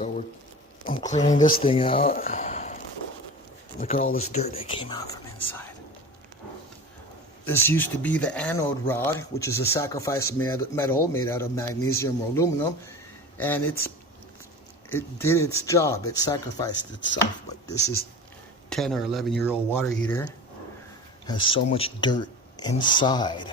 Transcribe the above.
So I'm cleaning this thing out. Look at all this dirt that came out from inside. This used to be the anode rod, which is a sacrifice metal made out of magnesium or aluminum, and it did its job. It sacrificed itself. But this is 10 or 11-year-old water heater. Has so much dirt inside.